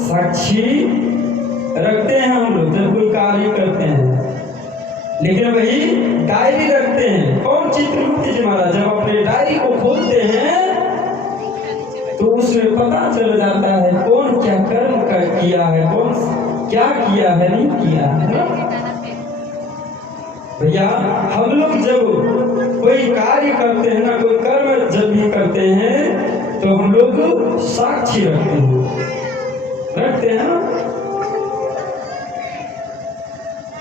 साक्षी रखते हैं हम लोग जब कोई कार्य करते हैं, लेकिन वही डायरी रखते हैं। कौन चित्रगुप्त जी महाराज जब अपने डायरी को खोलते हैं तो उसमें पता चल जाता है कौन क्या कर्म किया है, कौन क्या किया है, नहीं किया है। भैया हम लोग जब कोई कार्य करते हैं ना, कोई कर्म जब भी करते हैं तो हम लोग साक्षी रखते हैं ना।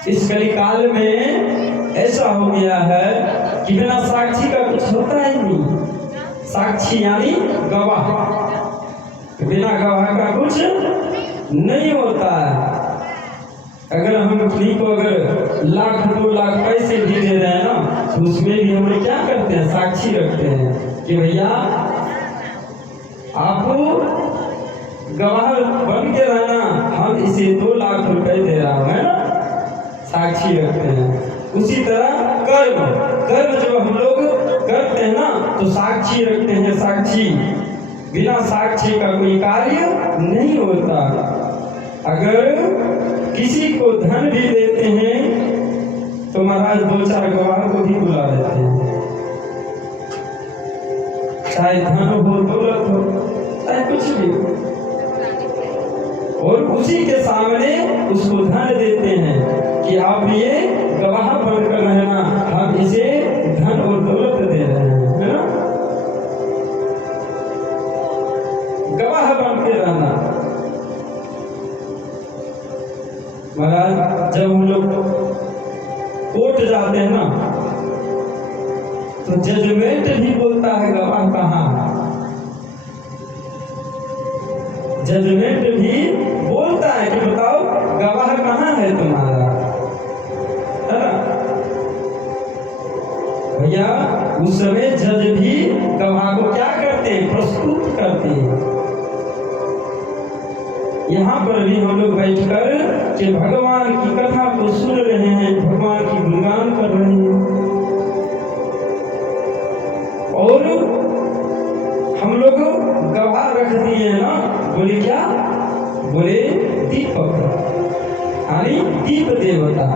इस कलिकाल में ऐसा हो गया है कि बिना साक्षी का कुछ होता ही नहीं। साक्षी यानी गवाह, बिना गवाह का कुछ नहीं होता है। अगर हम किसी को अगर 1,00,000 2 लाख पैसे भी दे रहे हैं ना, तो उसमें भी हम लोग क्या करते हैं, साक्षी रखते हैं कि भैया आपको गवाह बन के रहना, हम इसे 2 लाख रुपए दे रहा हूं, है ना, साक्षी रखते हैं। उसी तरह कर्म जब हम लोग करते हैं ना तो साक्षी रखते हैं। साक्षी, बिना साक्षी का कोई कार्य नहीं होता। अगर किसी को धन भी देते हैं तो महाराज 2-4 गवाह को भी बुला देते हैं, चाहे धन हो, दौलत हो, चाहे कुछ भी हो, और उसी के सामने उसको धन देते हैं कि आप ये गवाह बनकर रहना, हम इसे धन और दौलत दे रहे हैं, है ना, गवाह बन के रहना। महाराज जब हम लोग कोर्ट जाते हैं ना तो जजमेंट भी बोलता है गवाह कहाँ, जजमेंट भी बोलता है कि बताओ गवाह कहाँ है तुम्हारा, है ना भैया। उस समय जज भी गवाह को क्या करते हैं, प्रस्तुत करते हैं। यहाँ पर भी हम लोग बैठकर कि भगवान की कथा को सुन रहे हैं, भगवान की गुणगान कर रहे हैं, और हम लोग गवाह रख दिए ना, बोले क्या, बोले दीपक यानी दीप देवता।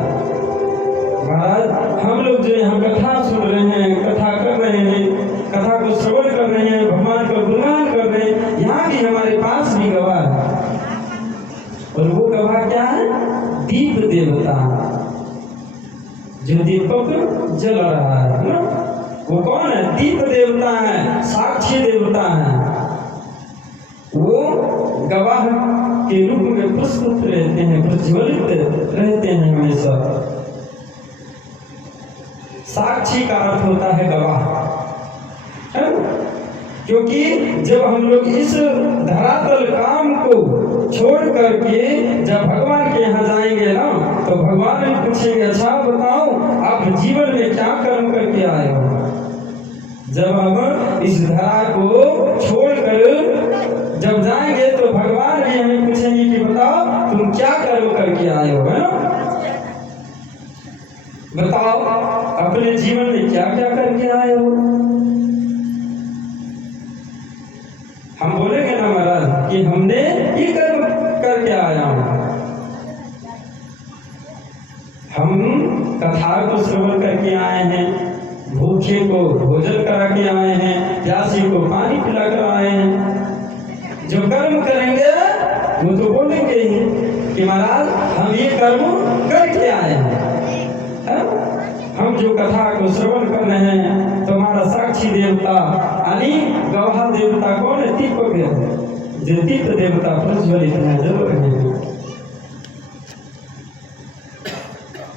महाराज हम लोग जो यहाँ कथा सुन रहे हैं, कथा कर रहे हैं, कथा को श्रवण कर रहे हैं, भगवान का गुणगान कर रहे हैं, यहाँ भी हमारे पास भी गवाह है, और वो गवाह क्या है, दीप देवता, जो दीपक जल रहा है ना, वो कौन है, दीप देवता है, साक्षी देवता है। वो गवाह के रूप में प्रस्तुत रहते हैं, प्रज्वलित रहते हैं हमेशा। साक्षी का अर्थ होता है गवाह, है? क्योंकि जब हम लोग इस धरातल काम को छोड़ करके जब भगवान के यहाँ जाएंगे ना, तो भगवान भी पूछेंगे, अच्छा बताओ आप जीवन में क्या कर्म करके आए हो। जब हम इस धरा को छोड़कर जब जाएंगे तो भगवान भी हमें पूछेंगे कि बताओ तुम क्या कर्म करके आए हो, है ना, बताओ अपने जीवन में क्या क्या करके आए हो। हम बोलेंगे ना महाराज कि हमने ये कर्म करके आया हूं, हम कथा को श्रवण करके आए हैं, भूखे को भोजन करा के आए हैं, प्यासी को पानी पिला कर आए हैं। जो कर्म करेंगे वो तो बोलेंगे ही कि महाराज हम ये कर्म करके आए हैं। हम जो कथा को श्रवण कर रहे हैं तो हमारा साक्षी देवता यानी गवाह देवता कौन है, दीपक है, जो दीप देवता प्रज्वलित है, जरूर है।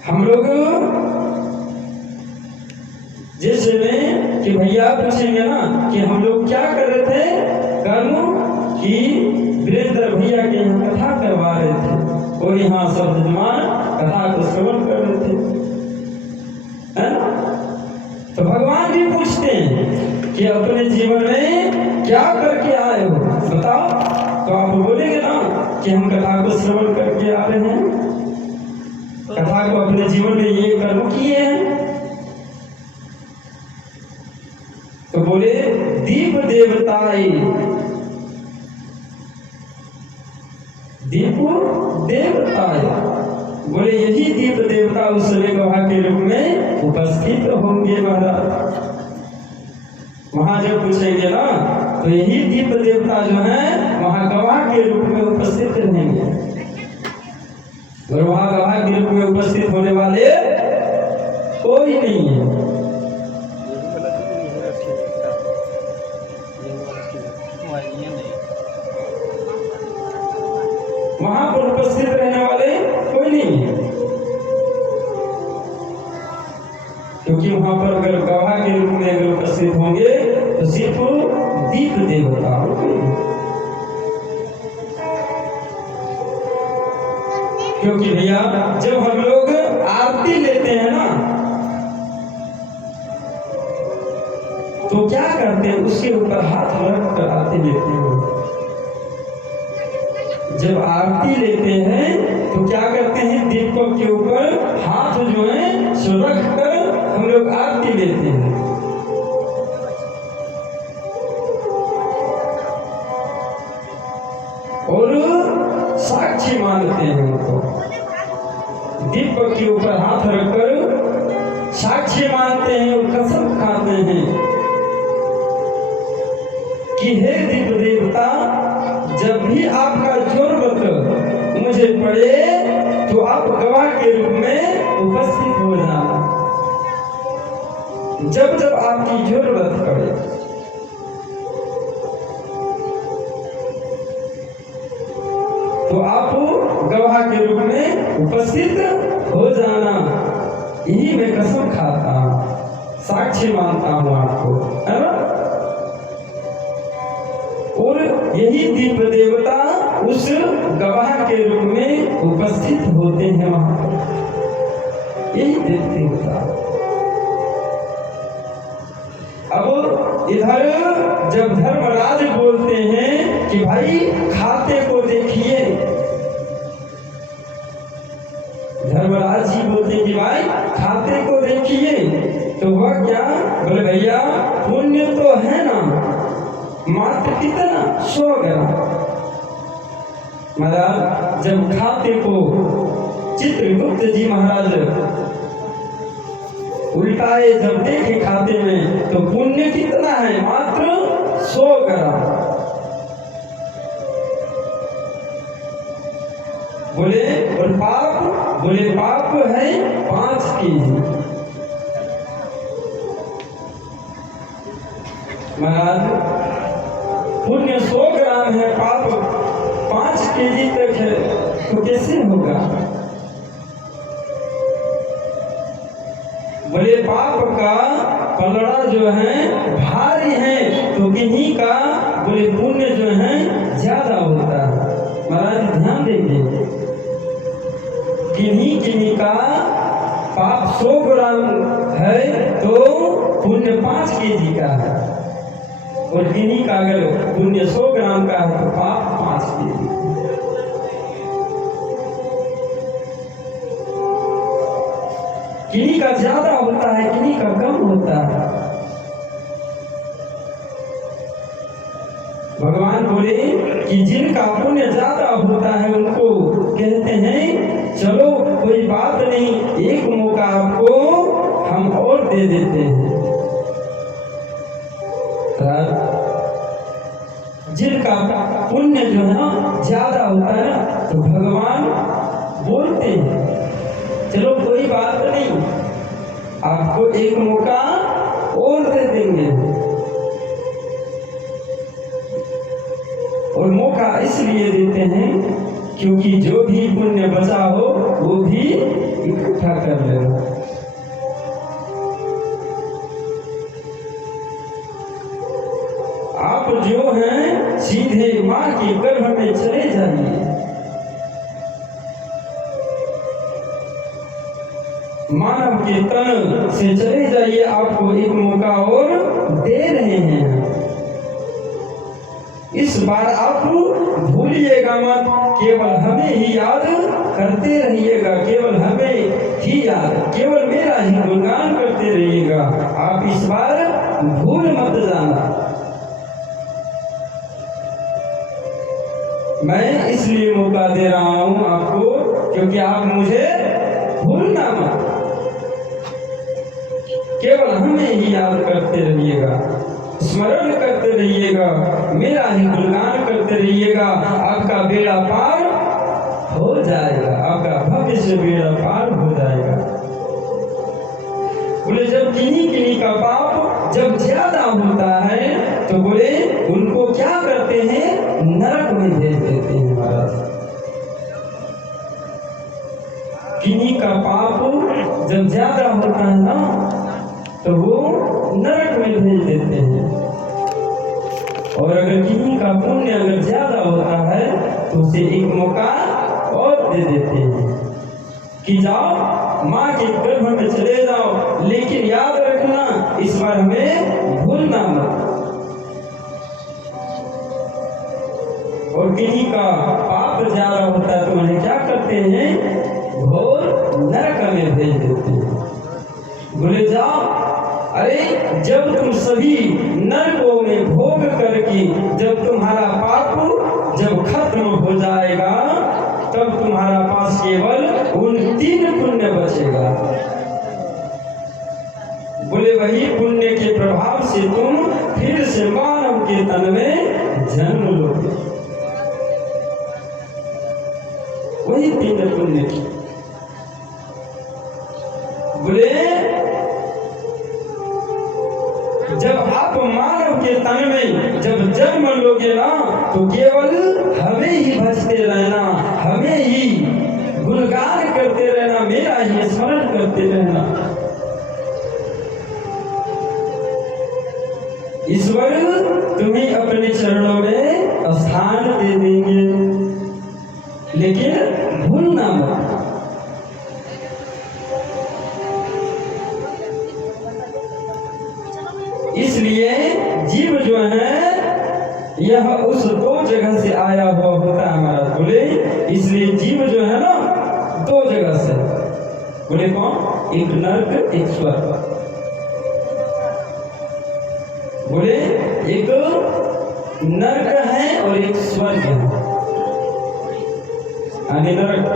हम लोग जैसे में कि भैया पूछेंगे ना कि हम लोग क्या कर रहे थे कर्म, कि वीरेंद्र भैया के यहाँ कथा करवा रहे थे और यहाँ सब विद्वान कथा को श्रवण कर रहे थे, है ना। तो भगवान भी पूछते हैं कि अपने जीवन में क्या करके आए हो, बताओ। तो आप बोलेंगे ना कि हम कथा को श्रवण करके आ रहे हैं, कथा को अपने जीवन में ये कर्म किए हैं। तो बोले दीप देवताई दीप देवताय। बोले यही दीप देवता उस समय गवाह के रूप में उपस्थित होंगे महाराज। वहां जब पूछेंगे ना तो यही दीप देवता जो है वहां गवाह के रूप में उपस्थित रहेंगे। और वहां गवाह के रूप में उपस्थित होने वाले कोई नहीं है। वहां पर उपस्थित रहने वाले कोई नहीं है, क्योंकि वहां पर अगर गवाह के रूप में अगर उपस्थित होंगे तो सिर्फ दीप देवता होंगे। क्योंकि भैया जब हम लोग आरती लेते हैं ना तो क्या करते हैं, उसके ऊपर हाथ रख कर आरती लेते हैं। जब आरती लेते हैं तो क्या करते हैं, दीपक के ऊपर हाथ जो है सो रख कर हम लोग आरती लेते हैं। और साक्षी मानते हैं उनको। दीपक के ऊपर हाथ रखकर साक्षी मानते हैं और कसम खाते हैं कि हे दीप देवता, जब भी आपका जरूरत मुझे पड़े तो आप गवाह के रूप में उपस्थित हो जाना। जब जब आपकी जरूरत पड़े तो आप गवाह के रूप में उपस्थित हो जाना। यही मैं कसम खाता हूं, साक्षी मानता हूं आपको, है ना। और यही दीप देवता उस गवाह के रूप में उपस्थित होते हैं वहां पर। यही दीप देवता। अब इधर जब धर्मराज बोलते हैं कि भाई खाते को देखिए, धर्मराज जी बोलते कि भाई खाते को देखिए, तो वह क्या बोले, भैया पुण्य तो है ना, मात्र कितना 100 ग्राम। महाराज जब खाते को चित्रगुप्त जी महाराज उल्टाए जब देखे खाते में तो पुण्य कितना है, मात्र 100 ग्राम। बोले और पाप, बोले पाप है 5 केजी। महाराज पुण्य 100 ग्राम है, पाप 5 केजी तक है, तो कैसे होगा। बोले पाप का पलड़ा जो है भारी है, तो किन्हीं का बोले पुण्य जो है ज्यादा होता है। महाराज ध्यान देंगे, किन्हीं किन्हीं का पाप 100 ग्राम है तो पुण्य 5 केजी का है, और किन्हीं का अगर पुण्य 100 ग्राम का है तो पाप 5 केजी। किन्हीं का ज्यादा होता है, किन्हीं का कम होता है। भगवान बोले कि जिनका पुण्य ज्यादा होता है उनको कहते हैं चलो कोई बात नहीं, एक मौका आपको हम और दे देते हैं। जिनका पुण्य जो है ना ज्यादा होता है ना, तो भगवान बोलते हैं चलो कोई बात नहीं, आपको एक मौका और दे देंगे। और मौका इसलिए देते हैं क्योंकि जो भी पुण्य बचा हो वो भी इकट्ठा कर लेना। आप जो हैं सीधे मां के गर्भ में चले जाइए। मानव के तन से चले जाइए, आपको एक मौका और दे रहे हैं। इस बार आप भूलिएगा मत, केवल हमें ही याद करते रहिएगा, केवल हमें ही याद, केवल मेरा ही गुणगान करते रहिएगा। आप इस बार भूल मत जाना। मैं इसलिए मौका दे रहा हूं आपको क्योंकि आप मुझे भूलना मत। केवल हमें ही याद करते रहिएगा, स्मरण करते रहिएगा, मेरा ही गुणगान करते रहिएगा। आपका बेड़ा पार हो जाएगा, आपका भविष्य बेड़ा पार हो जाएगा। बोले जब किन्हीं किन्हीं का पाप जब ज्यादा होता है तो बोले उनको क्या करते हैं, नरक में भेज देते हैं महाराज। किन्हीं का पाप जब ज्यादा होता है ना तो वो नरक में भेज देते हैं, और अगर किन्हीं का पुण्य अगर ज्यादा होता है तो उसे एक मौका और दे देते हैं कि जाओ माँ के गर्भ में चले जाओ, लेकिन याद रखना इस बार हमें भूलना मत। और किन्हीं का पाप ज्यादा होता है तो उन्हें क्या करते हैं, घोर नरक में भेज देते हैं। बोले जाओ, अरे जब तुम सभी नरकों में भोग करके जब तुम्हारा पाप जब खत्म हो जाएगा तब तुम्हारा पास केवल उन 3 पुण्य बचेगा। बोले वही पुण्य के प्रभाव से तुम फिर से मानव के तन में जन्म लोगे। वही 3 पुण्य। बोले जब आप मानव के तन में जब जन्म लोगे ना तो केवल हमें ही भजते रहना, हमें ही गुणगान करते रहना, मेरा ही स्मरण करते रहना। ईश्वर तुम्हें अपने चरणों में स्थान दे देंगे, लेकिन भूलना मत। इसलिए जीव जो है यह उस 2 जगह से आया हुआ होता है हमारा। बोले इसलिए जीव जो है ना 2 जगह से, बोले कौन, एक नरक एक स्वर्ग। बोले एक नरक है और एक स्वर्ग है। आगे नरक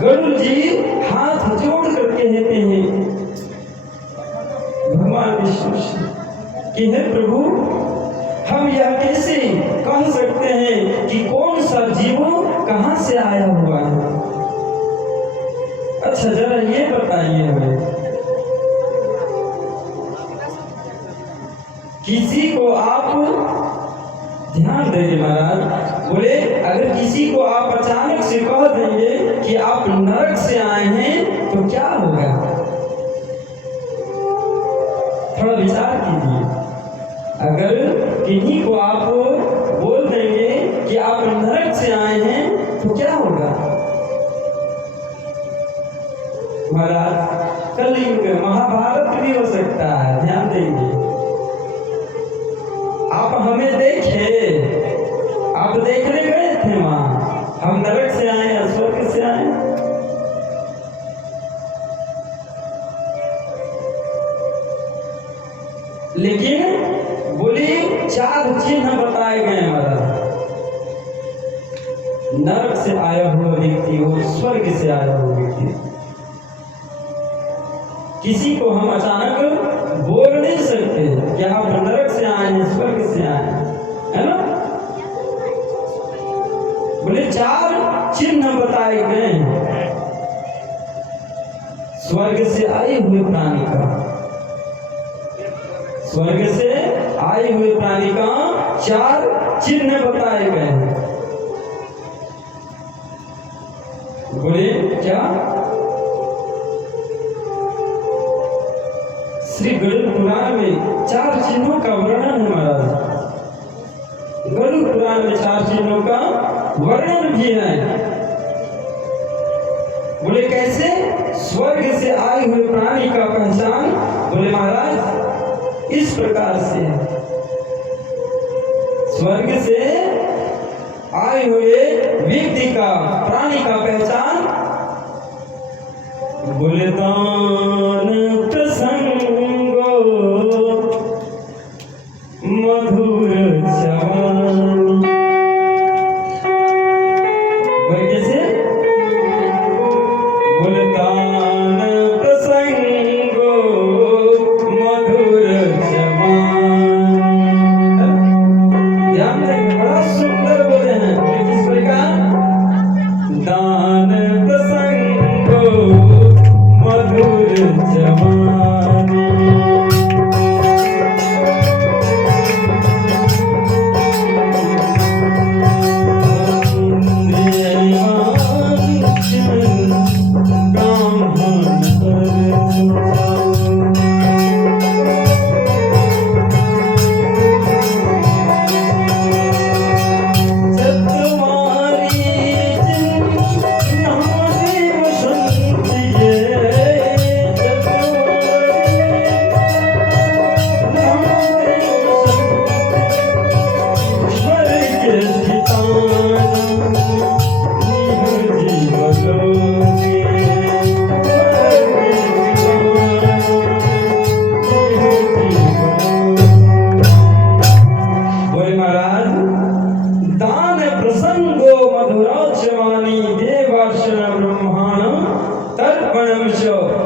गरुड़ जी हाथ जोड़ करके कहते हैं भगवान विष्णु कि हे प्रभु, हम यह कैसे कह सकते हैं कि कौन सा जीव कहां से आया हुआ है। अच्छा जरा ये बताइए हमें, किसी को आप ध्यान देंगे महाराज। बोले अगर किसी को आप अचानक से कह देंगे कि आप नरक से आए हैं तो क्या होगा, थोड़ा विचार कीजिए। अगर किन्हीं को आप बोल देंगे कि आप नरक से आए हैं तो क्या होगा महाराज। कलयुग महाभारत भी हो सकता है, ध्यान देंगे। आप हमें देखे, आप देखने गए थे वहां, हम नरक से आए या स्वर्ग से आए। लेकिन बोली 4 चिन्ह बताए गए महाराज। नरक से आया हुआ व्यक्ति हो, स्वर्ग से आया हुआ व्यक्ति, किसी को हम अचानक बोल नहीं सकते कि आप नरक से आए हैं, स्वर्ग से आए हैं, है ना। बोले 4 चिन्ह बताए गए हैं स्वर्ग से आए हुए प्राणी का। स्वर्ग से आए हुए प्राणी का 4 चिन्ह बताए गए हैं। बोले क्या, श्री गरुड़ पुराण में 4 चिन्हों का वर्णन है महाराज। गरुड़ पुराण में 4 चिन्हों का वर्णन भी है। बोले कैसे, स्वर्ग से आए हुए प्राणी का पहचान। बोले महाराज इस प्रकार से, स्वर्ग से आए हुए व्यक्ति का, प्राणी का पहचान। बोले दान प्रसंगो मधुर जवानी, वही कैसे गुणगान प्रसंगो मधुर जवान। ध्यान दें, बड़ा सुंदर बोले हैं किस प्रकार दान प्रसंगो मधुर जवानी।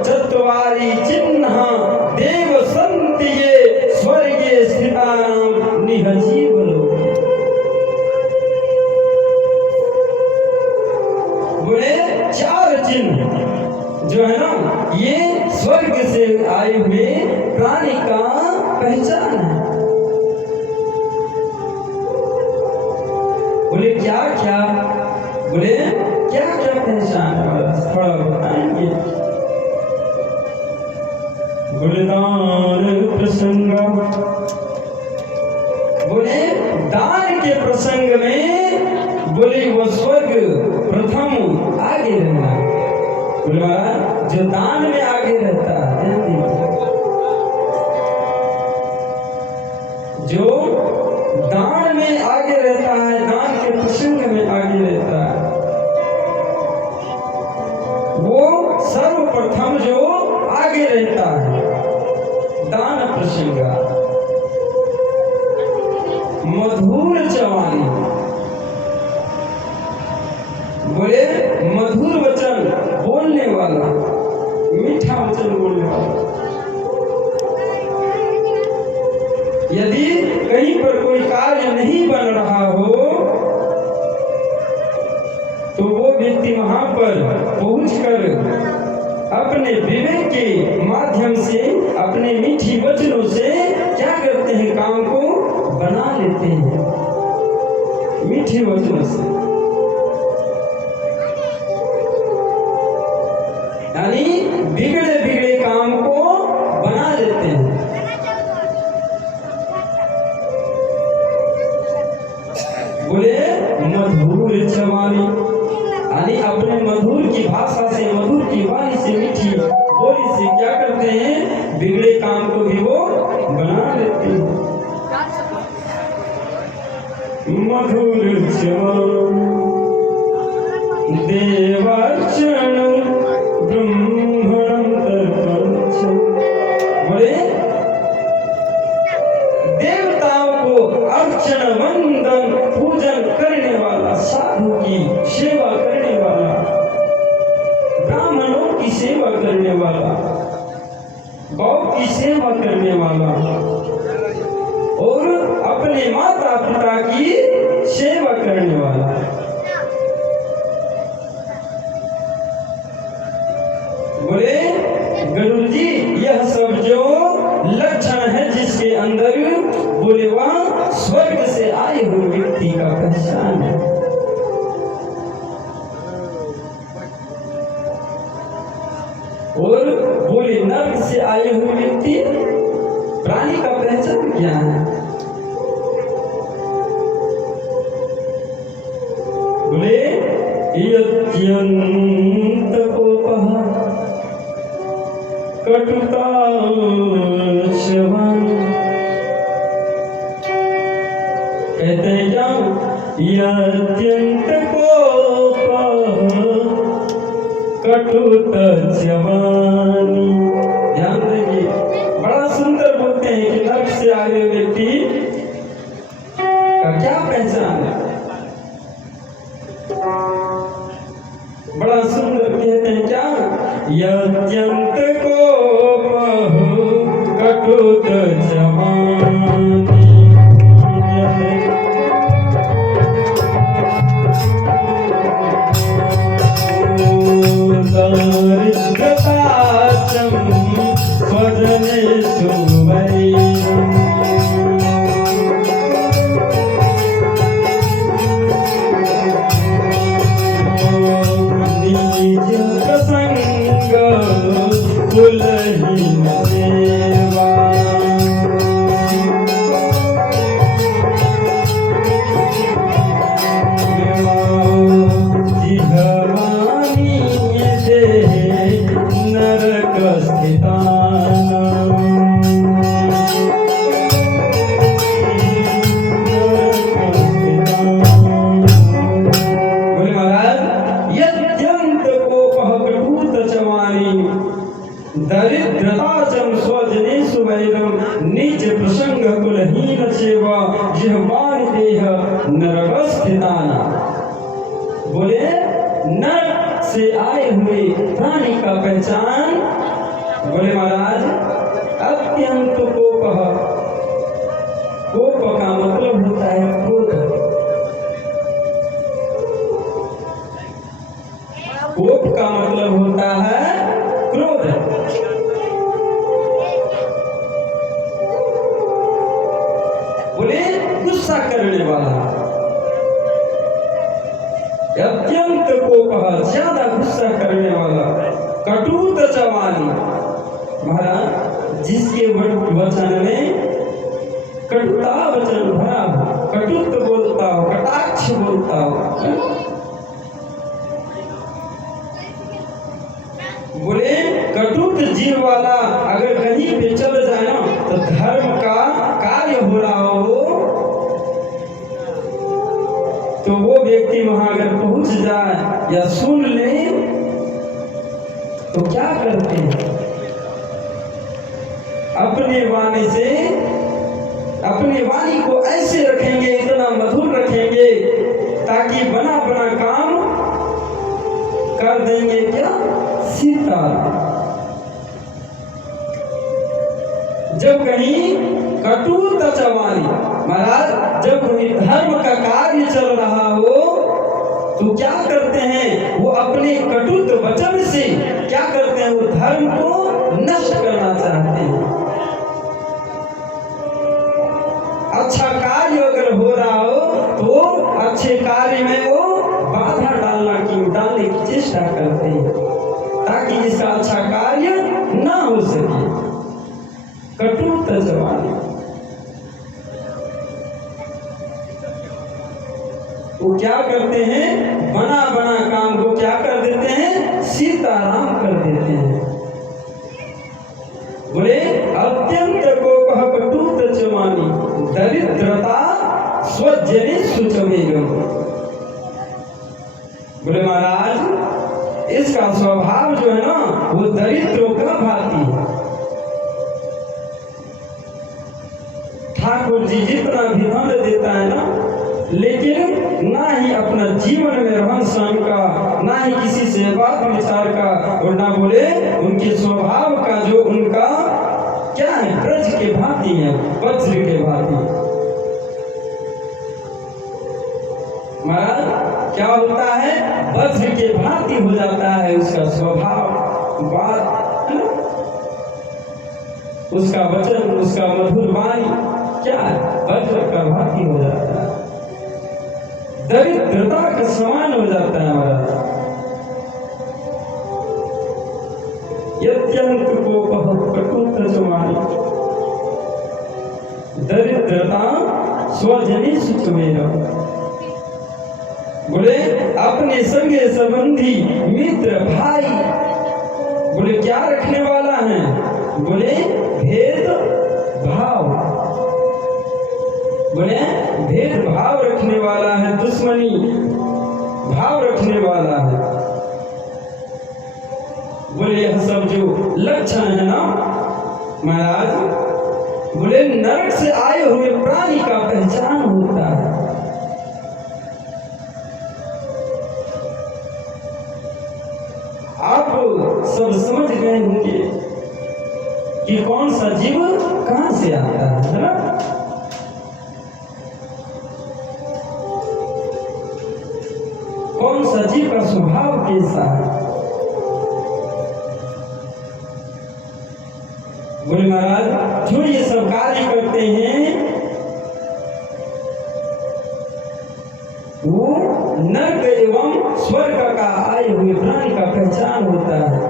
चत्वारि चिन्ह देव संतिये स्वर्गे स्थितानां निह जीवलोके। बोले चार चिन्ह जो है ना ये स्वर्ग से आए हुए प्राणी का पहचान है। बोले क्या क्या, बोले क्या क्या पहचान है थोड़ा बताएंगे। बोले दान प्रसंग, बोले दान के प्रसंग में बोले वो स्वर्ग प्रथम आगे रहना। बोले महाराज जो दान में आगे रहता है, जो दान में आगे रहता है, दान के प्रसंग में आगे रहता है, वो सर्वप्रथम जो आगे रहता है दान प्रसंग। मधुर जवानी, बोले मधुर वचन बोलने वाला, मीठा वचन बोलने वाला। यदि कहीं पर कोई कार्य नहीं बन रहा हो तो वो व्यक्ति वहां पर पहुंचकर अपने विवेक के माध्यम से, अपने मीठी वचनों से क्या करते हैं, काम को बना लेते हैं मीठे वचनों से। यानी बिगड़े बिगड़े काम को बना लेते हैं। बोले मधुर जवानी, यानी अपने मधुर की भाषा से, मधुर की वाणी से, मीठी बोली से क्या करते हैं, बिगड़े काम को भी वो बना लेते हैं। मधुर जवानी देवार्चन ब्रह्मणं तर्पणच। बोले देवताओं को अर्चन, वंदन, पूजन करने वाला, साधु की सेवा करने वाला, ब्राह्मणों की सेवा करने वाला, गौ की सेवा करने वाला और अपने माता पिता की सेवा करने वाला। बोले गुरु जी यह सब जो लक्षण है जिसके अंदर, बोले वह स्वर्ग से आए हुए व्यक्ति का पहचान है। और बोले नर्क से आए हुए व्यक्ति, प्राणी का पहचान क्या है। बोले यत्यंत कोपः कटुता शवानी। कहते जाओ यत्यंत कोपः कटुता जवानी। ध्यान देंगे, बड़ा सुंदर बोलते हैं कि नर्क से आए हुए व्यक्ति का क्या पहचान है। बड़ा सुंदर कहते हैं क्या, यत्यंत कोप कटुत जवानी, दारिद्रताचम स्वजनेषु वैरम्, प्रसंग कुलहीन सेवा, जिहवानी देह नरक स्थितानां, दरिद्रताचम स्वजनेषु वैरम, नीच प्रसंग कुलहीन सेवा, जिह्वानि देह नरकस्थिताना। बोले नरक से आए हुए प्राणी का पहचान, बोले महाराज अत्यंत कोप, कोप का मतलब होता है क्रोध, कोप का मतलब होता है क्रोध। बोले गुस्सा करने वाला, अत्यंत कोप, ज्यादा गुस्सा करने वाला, कटुत चवानी, महाराज जिसके वचन में कटुता वचन भरा हो, कटुत बोलता हो, कटाक्ष बोलता हो, बोले कटुत जीव वाला अगर कहीं पे चल जाए ना तो धर्म का कार्य हो रहा हो तो वो व्यक्ति वहां अगर पहुंच जाए या सुन ले तो क्या करते हैं, अपने वाणी से अपनी वाणी को ऐसे रखेंगे, इतना मधुर रखेंगे ताकि बना बना काम कर देंगे क्या, सीता। जब कहीं कटुत चवानी, महाराज जब कहीं धर्म का कार्य चल रहा हो तो क्या करते हैं, वो अपने कटुत वचन से क्या करते हैं, वो धर्म को नष्ट करना चाहते हैं। अच्छा कार्य अगर हो रहा हो तो अच्छे कार्य में वो बाधा डालने की चेष्टा करते हैं ताकि इसका अच्छा कार्य ना हो सके। कटुत चवानी, वो क्या करते हैं, बना बना काम को क्या कर देते हैं, सीताराम कर देते हैं। बोले अत्यंत कोप कटुत चवानी, दरिद्रता स्वजनेषु चमेरम। बोले महाराज इसका स्वभाव जो है ना वो दरिद्रों का भांति है। ठाकुर जी जितना भी धन देता है ना, लेकिन ना ही अपना जीवन में रहन सहन का, ना ही किसी से बात विचार का, और ना बोले उनके स्वभाव का जो उनका क्या है, ब्रज के भांति है, वज्र के भांति। महाराज क्या होता है, वज्र के भांति हो जाता है उसका स्वभाव, बात, उसका वचन, उसका मधुर वाणी क्या है, वज्र का भांति हो जाता है, दरिद्रता का समान हो जाता है। महाराज यत्यंत कोप कटुत चवानी, दरिद्रता स्वजनेषु चमेरम। बोले अपने संगे संबंधी मित्र भाई, बोले क्या रखने वाला है, बोले भेद भाव, बोले भेद भाव रखने वाला है, दुश्मनी भाव रखने वाला है। बोले यह सब जो लक्षण है ना महाराज, बोले नरक से आए हुए प्राणी का पहचान होता है। आप सब समझ गए होंगे कि कौन सा जीव कहां से आता है ना। कौन सा जीव का स्वभाव कैसा है। बोले महाराज जो ये सब कार्य करते हैं वो नर्क एवं स्वर्ग का आए हुए प्राणी का पहचान होता है।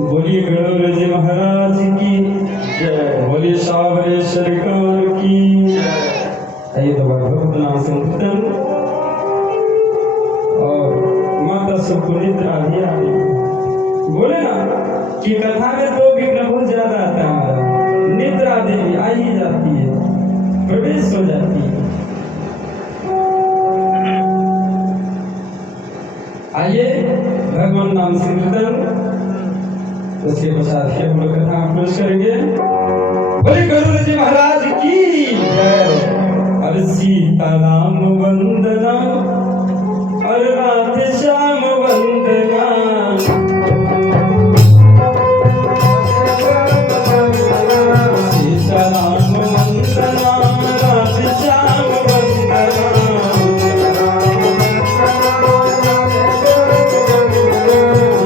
बोलिए गणोर जी महाराज की जय, बोलिए सावरे सरकार की जय। आइए तो भगवत नाम संकीर्तन और माता सबको निद्रा भी आ गई। बोले ना कि कथा में तो विघ्न बहुत ज्यादा आता है हमारा, निद्रा देवी आ ही जाती है, प्रवेश हो जाती है। आइए भगवान नाम संकीर्तन, उसके पश्चात फिर हम लोग कथा प्रवेश करेंगे। बोले गरुड़ जी महाराज की जय। अरे सीताराम वंदना, अरे राधे श्याम वंदना, सीताराम वंदना, राधे श्याम वंदना,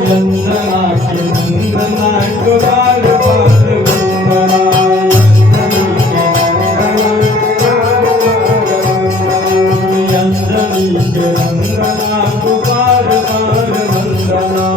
वंदना के वंदना को बार बार वंदना, अंजनी के वंदना को बार बार वंदना।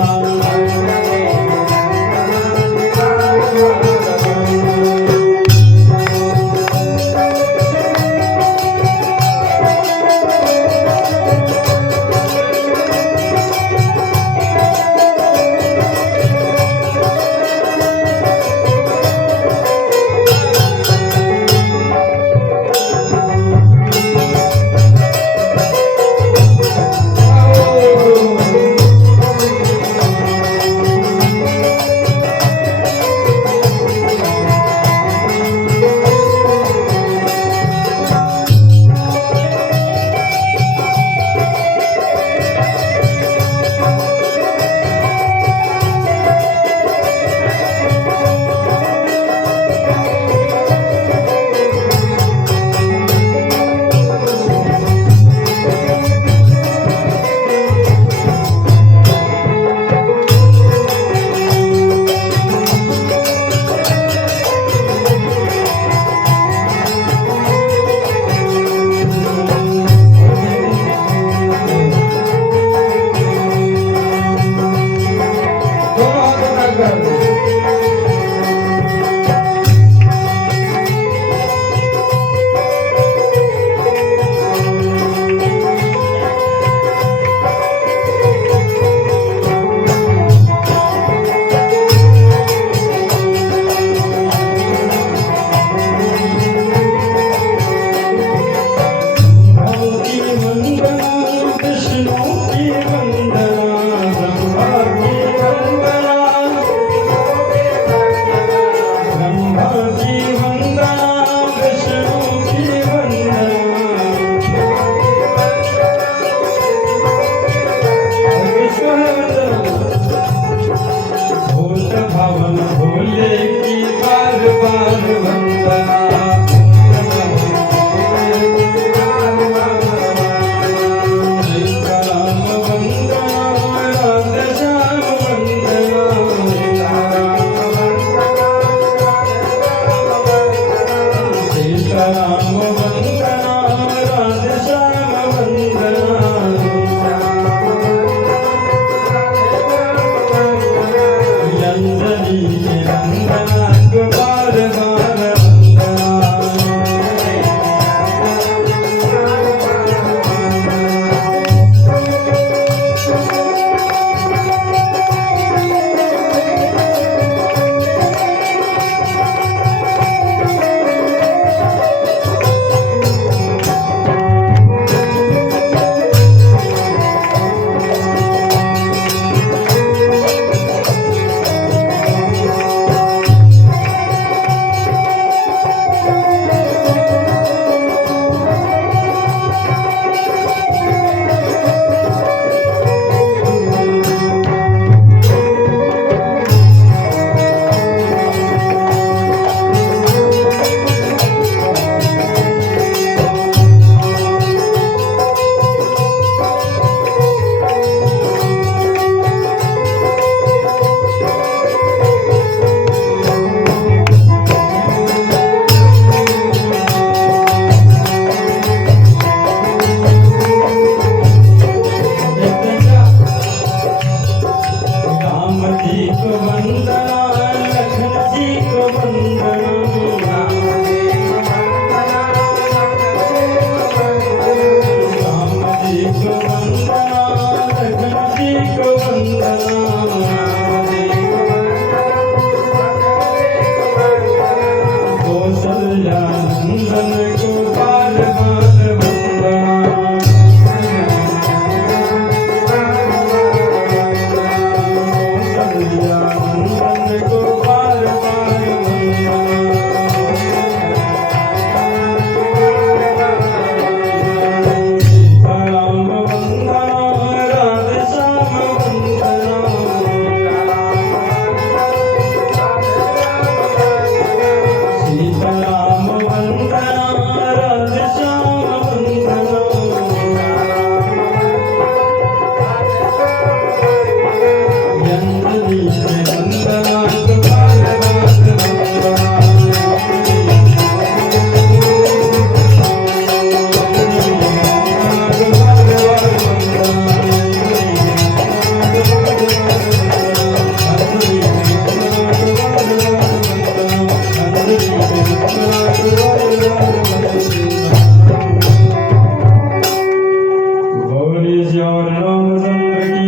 सियावर रामचंद्र की,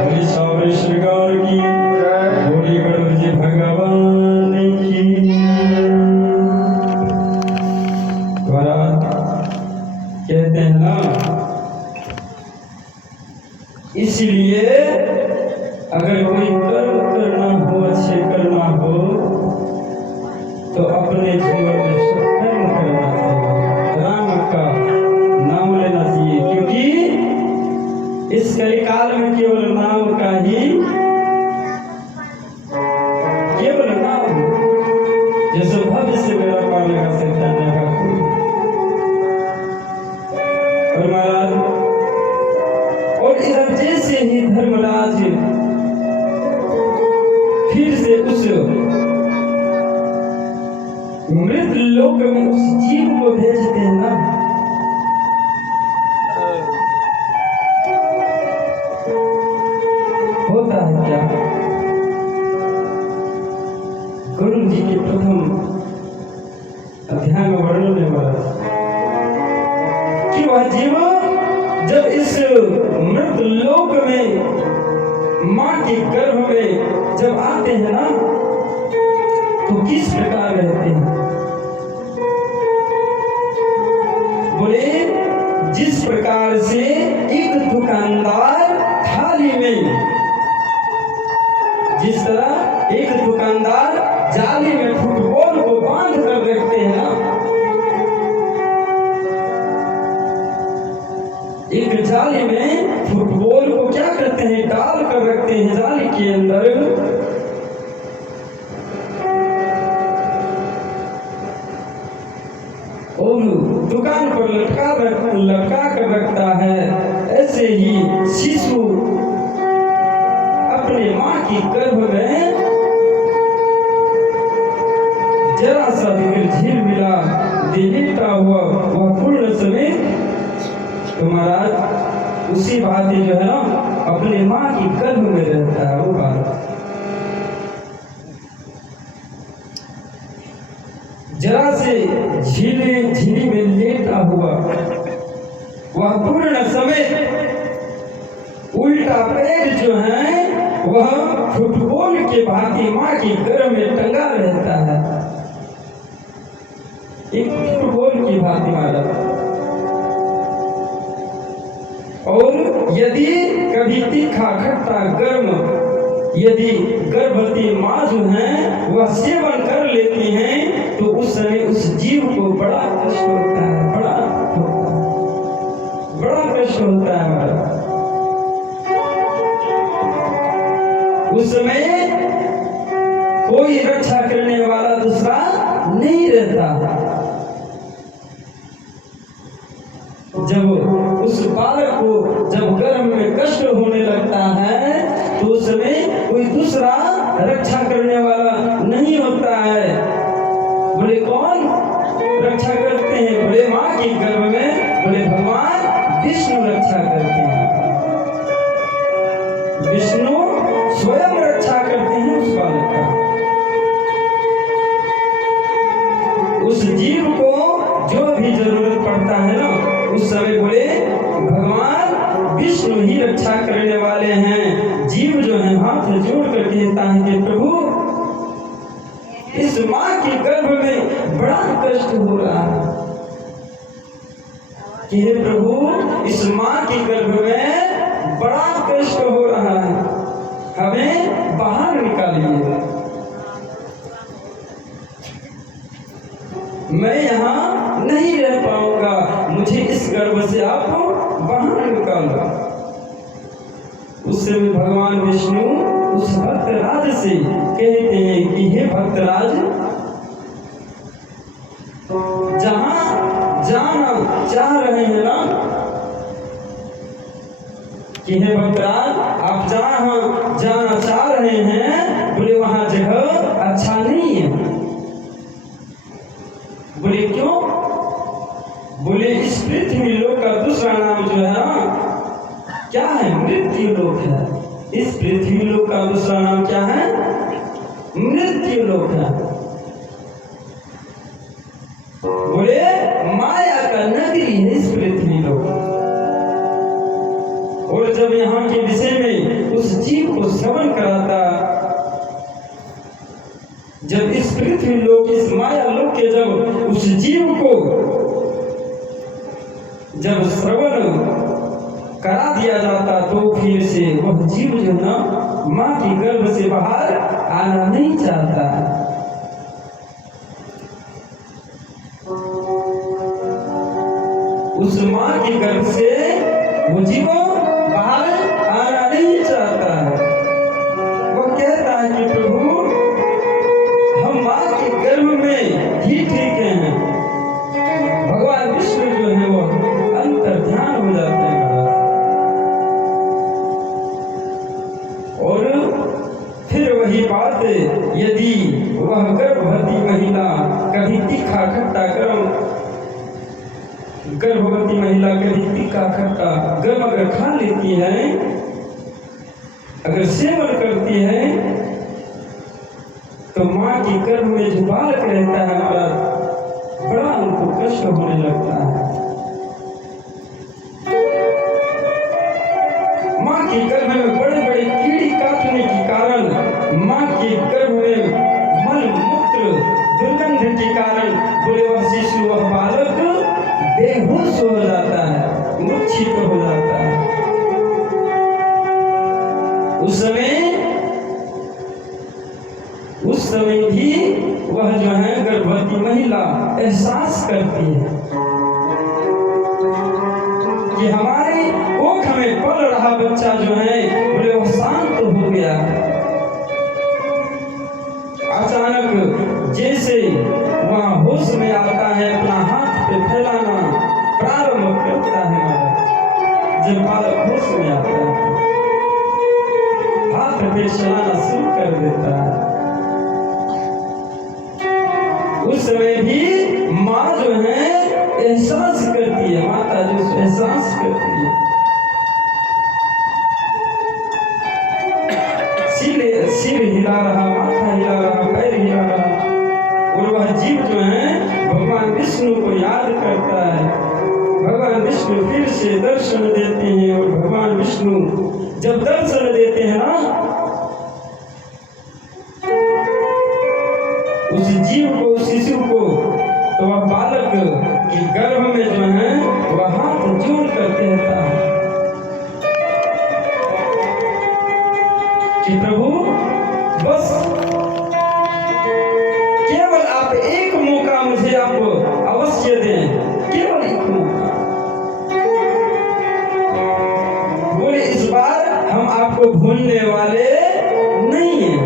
बोली सावरे श्रृंगार की, बोली गणेश जी भगवान की। महाराज कहते हैं ना, इसलिए अगर कोई कर्म करना हो, अच्छे करना हो, तो अपने जीवन में सत्कर्म करना चाहिए, राम का नाम लेना चाहिए, क्योंकि इस कलिकाल में केवल नाम का ही, केवल नाम जैसे भविष्य से मेरा पाने का सिद्धांत का कोई। और महाराज, और इधर जैसे ही धर्मराज फिर से उस मृत लोक में उस जीव को भेजते हैं ना, होता है क्या? गुरु जी के प्रथम अध्याय में वर्णन है महाराज कि वह जीव जब इस मृत लोक में मां के गर्भ में जब आते हैं ना, तो किस प्रकार रहते हैं? बोले जिस प्रकार से एक दुकानदार थाली में, जिस तरह एक दुकानदार जाली में फुटबॉल को बांध कर रखते हैं ना, एक जाली में फुटबॉल को क्या करते हैं, डाल कर रखते हैं जाली के अंदर, और दुकान पर लटका कर रखता है। ऐसे ही शिशु अपने मां की गर्भ में जरा सा भी झिलमिला लेटा हुआ वह पूर्ण समय, तो महाराज उसी बात जो है ना, अपने मां की गर्भ में रहता है वो बात। जरा से झीली में लेटा हुआ वह पूर्ण समय उल्टा पैर जो है वह फुटबॉल के भांति मां की गर्भ में टंगा रहता है, एक फुटबॉल की भांति मारा। और यदि कभी तीखा खट्टा गर्म यदि गर्भवती माँ जो है वह सेवन कर लेती हैं, तो उस समय उस जीव को बड़ा कष्ट होता है, बड़ा कष्ट होता है हमारा। उस समय कोई रक्षा करने वाला दूसरा नहीं रहता। जब उस बालक को जब गर्भ में कष्ट होने लगता है, तो उस समय कोई दूसरा रक्षा करने वाला नहीं होता है। बोले कौन रक्षा करते हैं? बोले माँ के गर्भ में बोले भगवान विष्णु रक्षा करते हैं, विष्णु स्वयं रक्षा करते हैं उस बालक का। उस जीव को जो भी जरूरत पड़ता है ना, उस समय बोले भगवान विष्णु ही रक्षा करने वाले हैं। जीव जो है हाथ जोड़ कर कहता है कि प्रभु इस माँ के गर्भ में बड़ा कष्ट हो रहा है, कि हे प्रभु इस माँ के गर्भ में बड़ा कष्ट हो रहा है, हमें बाहर निकालिए, मैं यहाँ नहीं रह पाऊंगा, मुझे इस गर्भ से आप बाहर निकालो। उस समय भगवान विष्णु उस भक्तराज से कहते हैं कि हे भक्तराज, जहां जाना चाह रहे हैं ना, कि हे भक्तराज आप जहां जाना चाह रहे हैं, बोले वहां जगह अच्छा नहीं है। बोले क्यों? बोले इस पृथ्वी लोक का दूसरा नाम जो है ना क्या है? मृत्यु लोक है। इस पृथ्वी लोक का दूसरा नाम क्या है? मृत्यु लोक है। बोले माया का नगरी है इस पृथ्वी लोक। और जब यहाँ के विषय में उस जीव को श्रवण कराता, जब इस पृथ्वी लोक, इस माया लोक के जब उस जीव को जब श्रवण करा दिया जाता, तो फिर से वह जीव जो ना माँ की गर्भ से बाहर आना नहीं चाहता। उस माँ की गर्भ से वो जीव बाहर आना नहीं चाहता है। वह कहता है कि प्रभु, हम माँ के गर्भ में ही ठीक हैं। भगवान विष्णु जो है वो अंतर ध्यान हो जाते हैं और फिर वही बात, यदि वह गर्भवती महिला कभी तीखा खट्टा गर्भवती महिला कभी तीखा खट्टा गर्म अगर खा लेती है, अगर सेवन करती है, तो माँ की गर्भ में जो बालक रहता है हमारा, बड़ा उनको कष्ट होने लगता है। माँ की गर्भ में बड़े बड़े कीड़ी काटने के कारण, माँ के गर्भ में मल मूत्र दुर्गंध के कारण बोले वह शिशु, वह बालक बेहोश हो जाता है, मूर्छित हो जाता है। उस समय भी वह जो है गर्भवती महिला एहसास करती है कि हमारे कोख में पल रहा बच्चा जो है बोले वह शांत हो गया है। अचानक जैसे वह होश में आता है, अपना हाथ पे फैलाना प्रारंभ करता है। जब बालक होश में आता है, हाथ पे चलाना शुरू कर देता है। उस समय भी माँ जो है एहसास करती है, माता जो एहसास करती है, सिर हिला रहा, माथा हिला रहा, पैर हिला रहा, और वह जीव जो है भगवान विष्णु को याद करता है। भगवान विष्णु फिर से दर्शन देते हैं, और भगवान विष्णु जब दर्शन देते हैं ना, उस जीव को, उस शिशु को, तो वह बालक के गर्भ में जो है वह हाथ जोड़ कर कहता है कि प्रभु, बस केवल आप एक मौका मुझे आप अवश्य दें, केवल एक मौका। बोले इस बार हम आपको भूलने वाले नहीं हैं,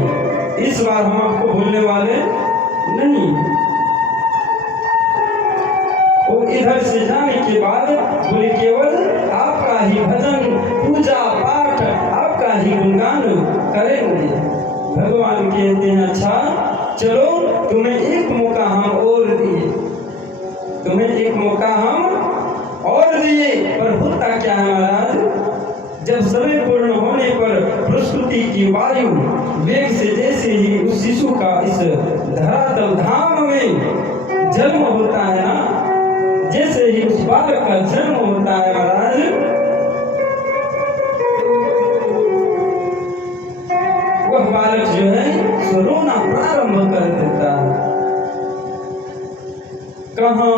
इस बार हम आपको भूलने वाले नहीं। और इधर से जाने के बाद बोले केवल आपका ही भजन, पूजा पाठ, आपका ही गुणगान करेंगे। भगवान कहते हैं अच्छा चलो, तुम्हें एक मौका हम और दिए, तुम्हें एक मौका हम और दिए। पर होता क्या है महाराज, जब समय पूर्ण होने पर प्रस्तुति की वायु वेग से जैसे ही उस शिशु का इस धरातल धाम में जन्म होता है ना, जैसे ही उस बालक का जन्म होता है महाराज, वह बालक जो है सो रोना प्रारंभ कर देता है। कहाँ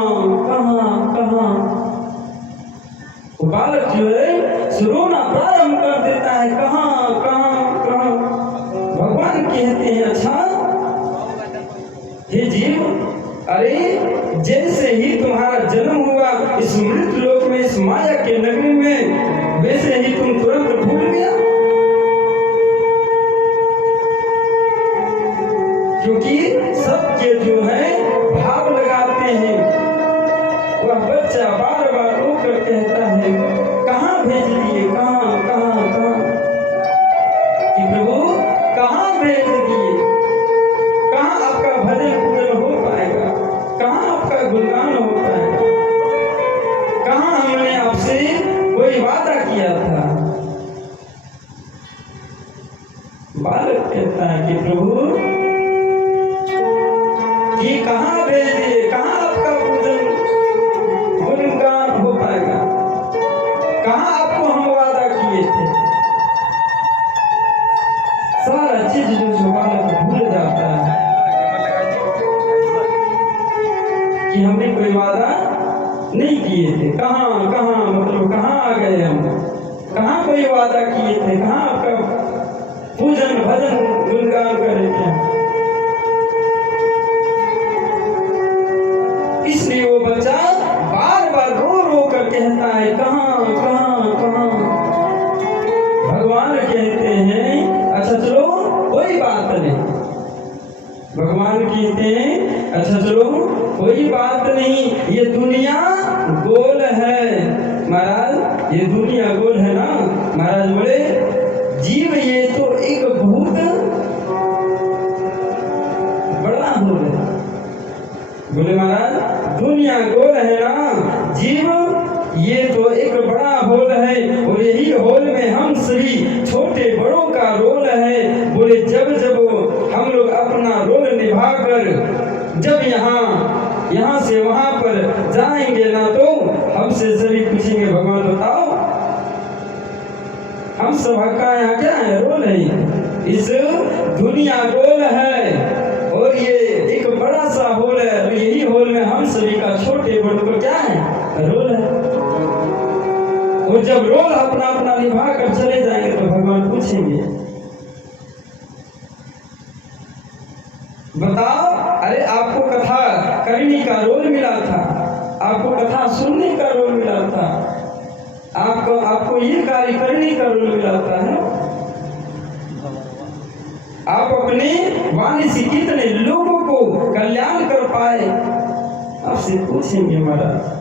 वो बालक जो है सो रोना प्रारंभ कर देता है, कहाँ। भगवान कहते हैं अच्छा हे जीव, अरे जैसे ही तुम्हारा जन्म हुआ इस मृत लोक में, इस माया के नगरी में, वैसे ही तुम तुरंत भूल गया, क्योंकि सबके जो है भाव लगाते हैं। वह बच्चा बार बार रोकर कहता है कहाँ भेज दिए, कहाँ कि प्रभु कहाँ भेज दिए, कहाँ आपका भजन पूजन हो पाएगा, कहाँ आपका गुणगान हो पाएगा, कहाँ हमने आपसे कोई वादा किया था। बालक कहता है कि प्रभु कि कहाँ भेज दिए, कहाँ आपका पूजन गुणगान हो पाएगा, कहाँ आपको हम वादा किए, कोई वादा किए थे, कहाँ आपका पूजन भजन गुणगान करे थे। इसलिए वो बच्चा बार बार रो रो कर कहता है कहाँ कहाँ कहाँ। भगवान कहते हैं अच्छा चलो कोई बात नहीं। भगवान कहते हैं अच्छा चलो कोई बात नहीं, ये दुनिया गोल है महाराज, ये दुनिया गोल है ना महाराज। बोले जीव ये तो एक बहुत बड़ा गोल है। बोले महाराज दुनिया गोल है ना, जीव ये तो एक बड़ा होल है, और यही होल में हम सभी छोटे बड़ों का रोल है। बोले जब जब हम लोग अपना रोल निभाकर जब यहाँ से वहां पर जाएंगे ना, तो हमसे सभी पूछेंगे भगवान बताओ हम सबका यहाँ क्या है, रोल है। इस दुनिया गोल है और ये एक बड़ा सा होल है, और यही होल में हम सभी का छोटे बड़ों का क्या है, रोल है। और जब रोल अपना अपना निभा कर चले जाएंगे तो भगवान पूछेंगे बताओ, अरे आपको कथा करने का रोल मिला था, आपको कथा सुनने का रोल मिला था, आपको ये कार्य करने का रोल मिला था है, आप अपने वाणी से कितने लोगों को कल्याण कर पाए, आपसे पूछेंगे महाराज।